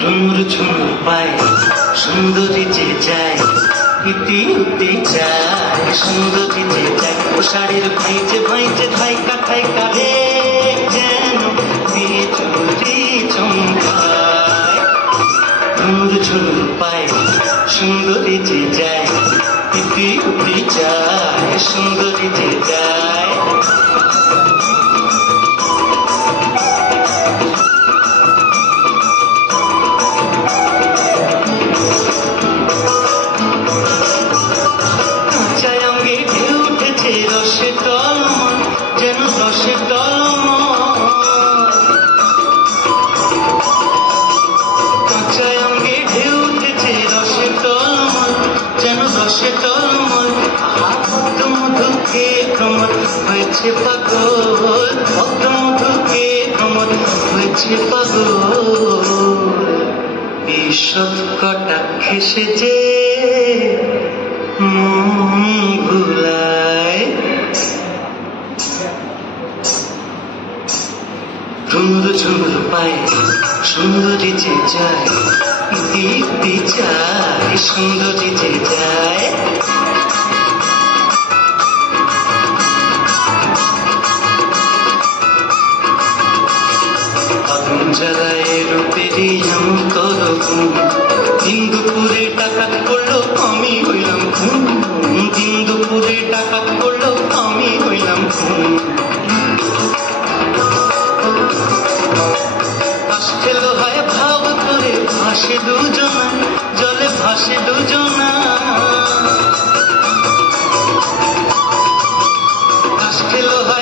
ঝুমুর ঝুমুর পায় সুন্দরী যে যায়, ইতি উতি যায় সুন্দরী যে যায়। ও শাড়ির ভাইজে ভাইজে ধাইকা ধাইকা রে যেন বিজুলি চমকায়। ঝুমুর ঝুমুর পায় সুন্দরী যে যায়, ইতি উতি যায় সুন্দরী যে যায়। রসে টলমল যেন রসে টলমল, কাঁচা অঙ্গে ঢেউ উঠেছে রসে টলমল যেন রসে টলমল। ভক্ত মধুকে কমল হয়েছে পাগল, ভক্ত মধুকে কমল হয়েছে পাগল। ঈষৎ কটাক্ষে সেজে মন ভুলায়। ঝুমুর ঝুমুর পায় সুন্দরী যে যায়, ইতি ইতি যায় সুন্দরী যে যায়। আগুন জ্বালায় রূপেরই অন্তর গুণ, দিন দুপুরে ডাকাত করলো আমি হইলাম খুন, দিন দুপুরে ডাকাত করলো আমি হইলাম খুন। আসছে লোহায় ভাব করে ভাসে দুজনা, জলে ভাসে দুজনা। আসছে লোহায়